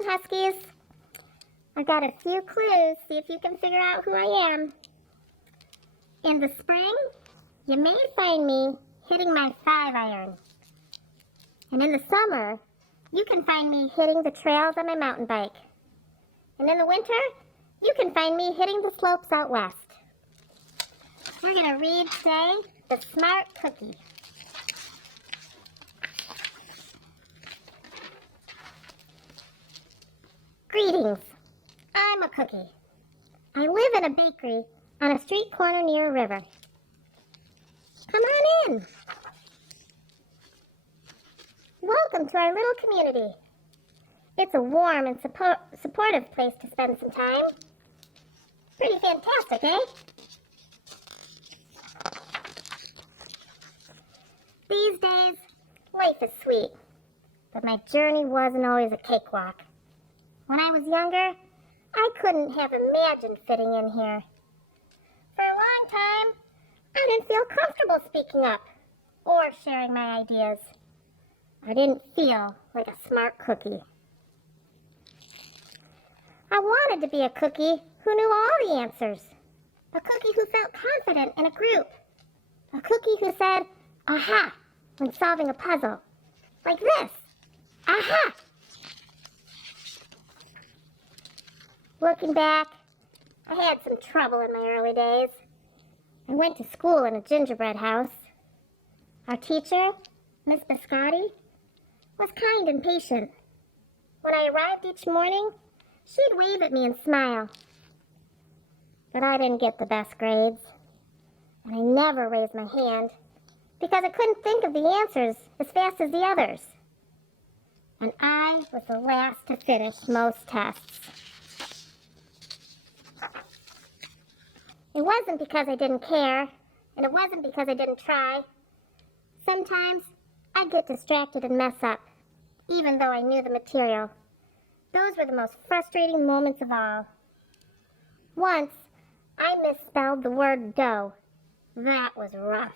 on, Huskies. I've got a few clues. See if you can figure out who I am. In the spring, you may find me hitting my 5-iron. And in the summer, you can find me hitting the trails on my mountain bike. And in the winter, you can find me hitting the slopes out west. We're going to read today The Smart Cookie. Greetings. I'm a cookie. I live in a bakery on a street corner near a river. Come on in. Welcome to our little community. It's a warm and supportive place to spend some time. Pretty fantastic, eh? These days, life is sweet, but my journey wasn't always a cakewalk. When I was younger, I couldn't have imagined fitting in here. For a long time, I didn't feel comfortable speaking up or sharing my ideas. I didn't feel like a smart cookie. I wanted to be a cookie who knew all the answers. A cookie who felt confident in a group. A cookie who said, aha, when solving a puzzle. Like this. Aha! Looking back, I had some trouble in my early days. I went to school in a gingerbread house. Our teacher, Miss Biscotti, was kind and patient. When I arrived each morning, she'd wave at me and smile. But I didn't get the best grades. And I never raised my hand because I couldn't think of the answers as fast as the others. And I was the last to finish most tests. It wasn't because I didn't care, and it wasn't because I didn't try. Sometimes I'd get distracted and mess up, even though I knew the material. Those were the most frustrating moments of all. Once, I misspelled the word dough. That was rough.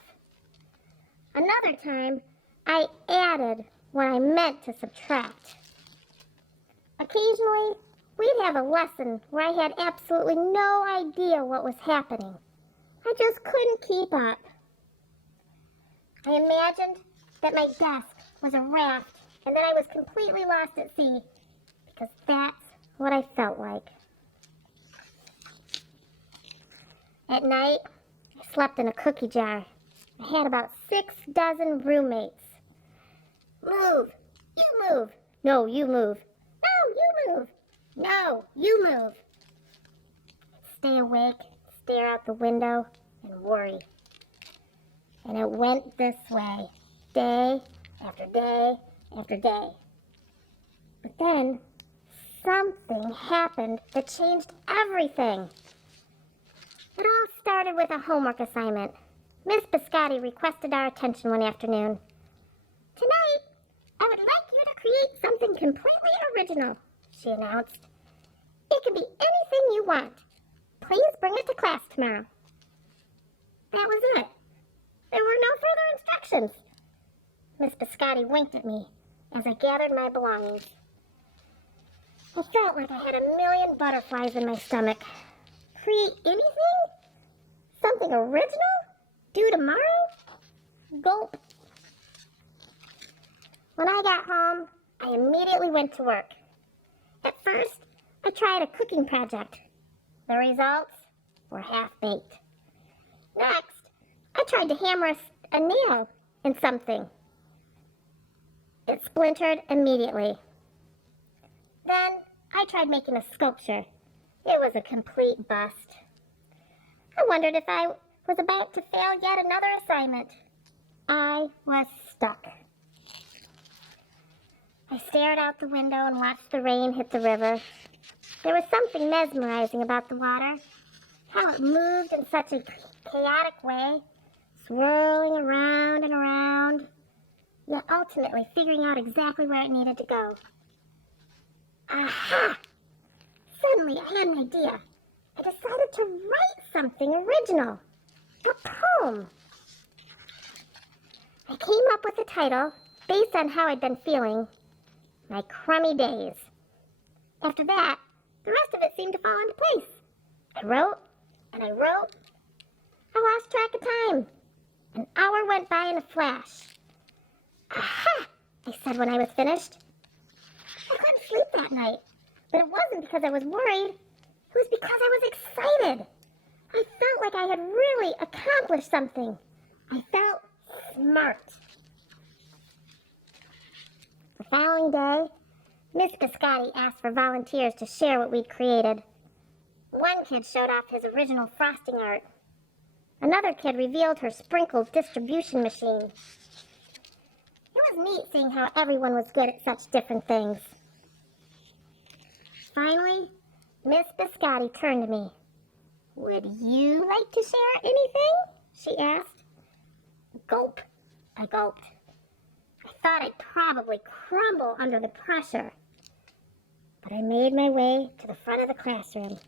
Another time, I added when I meant to subtract. Occasionally, we'd have a lesson where I had absolutely no idea what was happening. I just couldn't keep up. I imagined that my desk was a raft and that I was completely lost at sea, because that's what I felt like. At night, I slept in a cookie jar. I had about 6 dozen roommates. Move! You move! No, you move! No, you move! No, you move! Stay awake, stare out the window, and worry. And it went this way, day after day after day. But then, something happened that changed everything. It all started with a homework assignment. Miss Biscotti requested our attention one afternoon. Tonight, I would like you to create something completely original, she announced. It can be anything you want. Please bring it to class tomorrow. That was it. There were no further instructions. Miss Biscotti winked at me as I gathered my belongings. I felt like I had a million butterflies in my stomach. Create anything? Something original? Due tomorrow? Gulp. When I got home, I immediately went to work. At first, I tried a cooking project. The results were half-baked. Next, I tried to hammer a nail in something. It splintered immediately. Then, I tried making a sculpture. It was a complete bust. I wondered if I was about to fail yet another assignment. I was stuck. I stared out the window and watched the rain hit the river. There was something mesmerizing about the water, how it moved in such a chaotic way, swirling around and around, yet ultimately figuring out exactly where it needed to go. Aha! Suddenly I had an idea. I decided to write something original. A poem. I came up with the title based on how I'd been feeling. My Crummy Days. After that, the rest of it seemed to fall into place. I wrote, and I wrote. I lost track of time. An hour went by in a flash. Aha! I said when I was finished. I couldn't sleep that night, but it wasn't because I was worried. It was because I was excited. I felt like I had really accomplished something. I felt smart. The following day, Miss Biscotti asked for volunteers to share what we'd created. One kid showed off his original frosting art. Another kid revealed her sprinkled distribution machine. It was neat seeing how everyone was good at such different things. Finally, Miss Biscotti turned to me. "Would you like to share anything?" she asked. Gulp. I gulped. I thought I'd probably crumble under the pressure. But I made my way to the front of the classroom.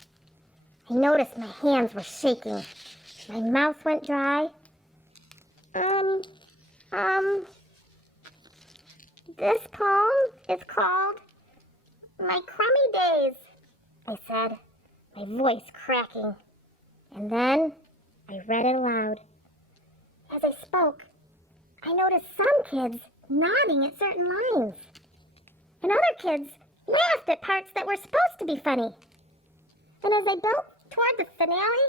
I noticed my hands were shaking. My mouth went dry. This poem is called "My Crummy Days," I said, my voice cracking. And then I read it aloud. As I spoke, I noticed some kids nodding at certain lines. And other kids laughed at parts that were supposed to be funny. And as I built toward the finale,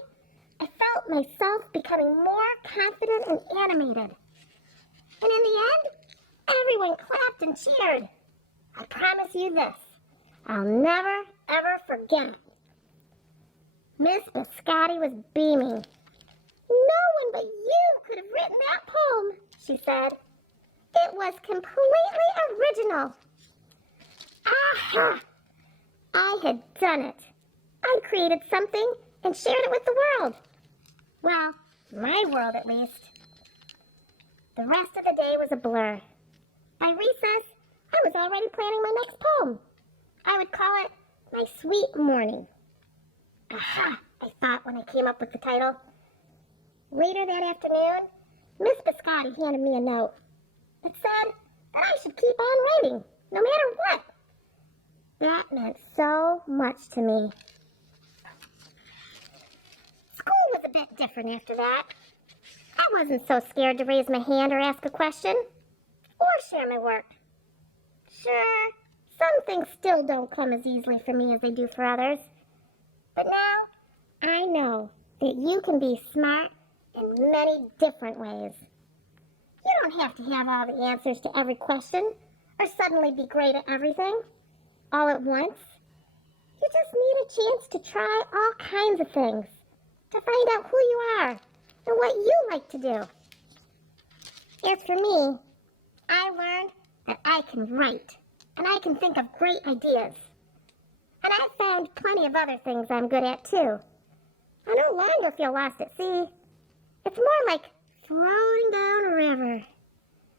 I felt myself becoming more confident and animated. And in the end, everyone clapped and cheered. I promise you this, I'll never, ever forget. Miss Biscotti was beaming. "No one but you could have written that poem," she said. "It was completely original." Aha! I had done it. I'd created something and shared it with the world. Well, my world at least. The rest of the day was a blur. By recess, I was already planning my next poem. I would call it "My Sweet Morning." Aha, I thought when I came up with the title. Later that afternoon, Miss Biscotti handed me a note. It said that I should keep on writing, no matter what. That meant so much to me. School was a bit different after that. I wasn't so scared to raise my hand or ask a question, or share my work. Sure, some things still don't come as easily for me as they do for others. But now, I know that you can be smart in many different ways. You don't have to have all the answers to every question, or suddenly be great at everything, all at once. You just need a chance to try all kinds of things, to find out who you are and what you like to do. As for me, I learned that I can write, and I can think of great ideas. And I've found plenty of other things I'm good at, too. I no longer feel lost at sea. It's more like floating down a river.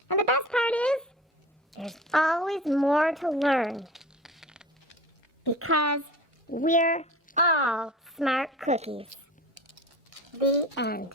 And the best part is, there's always more to learn. Because we're all smart cookies. The end.